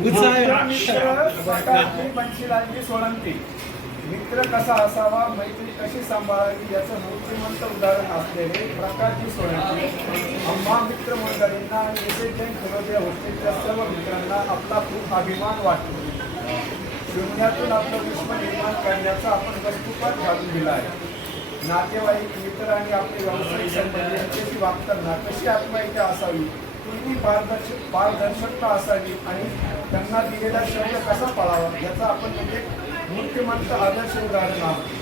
मित्र सोळंकी मित्र कसा असावा मैत्री कशी सांभाळावी याचं मूर्तिमंत उदाहरण असलेले प्रकाशजी सोळंकी आम्हा मित्र मंडळींना आणि जैन हॉस्टेलच्या सर्व मित्रांना आपला खूप अभिमान वाटतो. शून्यातून आपलं विश्व निर्माण करण्याचा आपण वस्तुपात घालून दिला आहे. नातेवाईक मित्र आणि आपले व्यावसायिक संबंध यांच्याशी वागताना कशी आत्महत्या असावी किती पारदर्शक पारदर्शकता असावी आणि त्यांना दिलेला शब्द कसा पाळावा? याचा आपण म्हणजे मूर्तिमंत आदर्श उदाहरण आहोत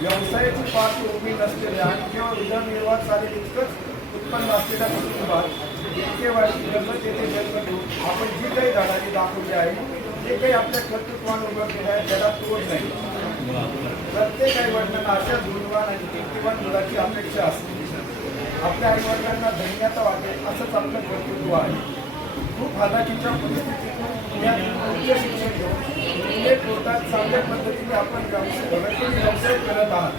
व्यवसायाची पार्श्वभूमी नसलेल्या आणि केवळ उदरनिर्वाह चालेल इतकंच उत्पन्न असलेल्या कुटुंबात इतकेवाडी गरज येथे जन्म घेऊन आपण जी काही झाडाची दाखवली आहे जे काही आपल्या कर्तृत्वान उभं केलं आहे त्याला तोड नाही. प्रत्येक आई वडिलांना अशा गुणवान आणि कीर्तिवान मुलाची अपेक्षा असते. आपल्या आई वडिलांना धन्यता वाटेल असंच आपलं कर्तृत्व आहे. खूप हालाकीच्या परिस्थितीतून पुण्यात उच्च शिक्षण घेऊन पुणे कोर्टात चांगल्या पद्धतीने आपण व्यवसाय करत आहात.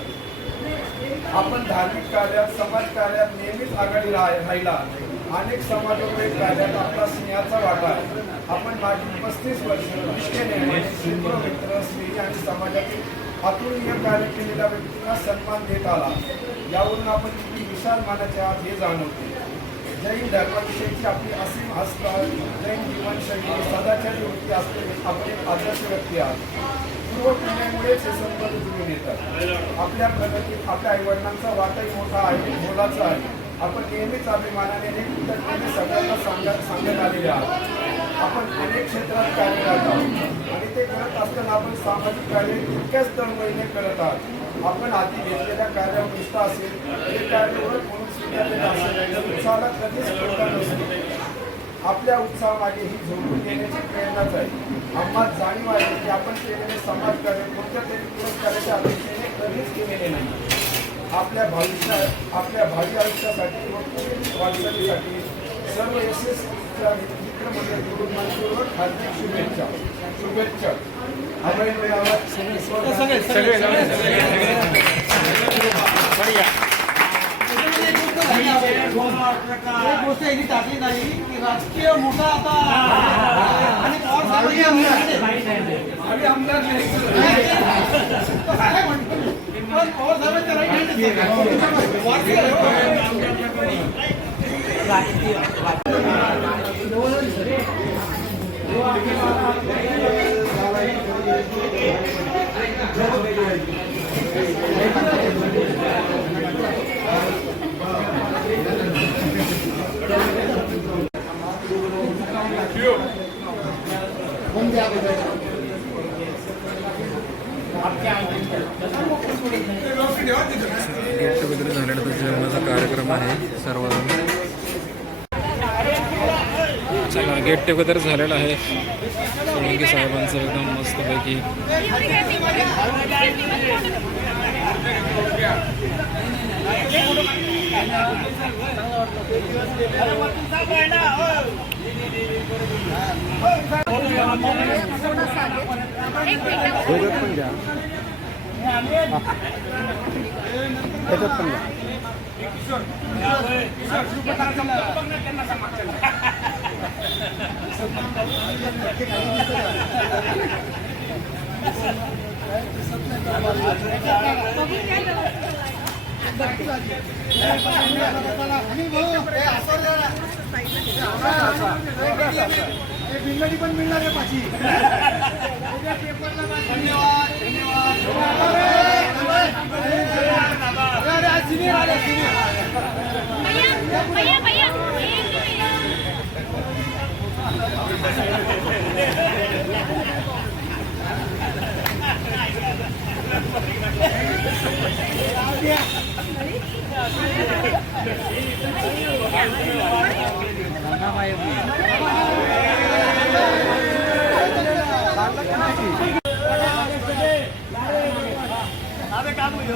आपण धार्मिक कार्यात समाज कार्यात नेहमीच आघाडी राहिला. अनेक समाजोपयोगी कार्यात आपला स्नेहाचा वाटा आहे. आपण मागील पस्तीस वर्ष निष्ठेने मित्र स्त्री आणि समाजातील अतुलनीय कार्य केलेल्या व्यक्तींना सन्मान देत आला. यावरून आपण किती विशाल मानाचे आहात हे जाणवते. जैन धर्माविषयीची आपली असीम आस्था जैन जीवनशैली सदाचारी व्यक्ती असते आपले आदर्श व्यक्ती आहात. पूर्वपुण्यामुळेच हे संबंध जुळून येतात. आपल्या प्रगतीत आपल्या आईवडिलांचा वाटाही मोठा आहे मोलाचा आहे. आपण नेहमीच अभिमानाने आणि कृतज्ञतेने सगळ्यांना सांगत सांगत आलेले आहात. आपण अनेक क्षेत्रात कार्यरत आहोत. आणि ते करत असताना आपण सामाजिक कार्य इतक्याच तळमळीने करत आहात. आपण आधी घेतलेल्या कार्यावर निष्ठा असेल ते कार्यावर ओळख म्हणून उत्साहाला कधीच तोटा नसतो आपल्या उत्साहामागे ही झोपून घेण्याची प्रेरणाच आहे. आम्हाला जाणीव आहे की आपण केलेले समाजकार्य कोणत्या तरी पुरस्काराच्या अपेक्षेने कधीच केलेले नाही. आपल्या भविष्यात आपल्या भावी आयुष्यासाठी व पुढील वाटचालीसाठी सर्व यशस्वीच्या मित्रमंडळीकडून मनपूर्वक हार्दिक शुभेच्छा. शुभेच्छा. अभय मिळावा एक गोष्ट यांनी टाकली नाही की राजकीय मोठा आता आणि पवार साहेबांनी आमदार? पण पवार साहेबांच्या right hand आहे. वारसी गेट झाल्यानंतर जेवणाचा कार्यक्रम आहे सर्वजण चला गेट टुगेदर झालेलं आहे. सोळंकी साहेबांचं एकदम मस्तपैकी. हे बिल्लडी पण मिळणार आहे पाची धन्यवाद पण मिळणार आहे आले धन्यवाद धन्यवाद আরে কাম হইল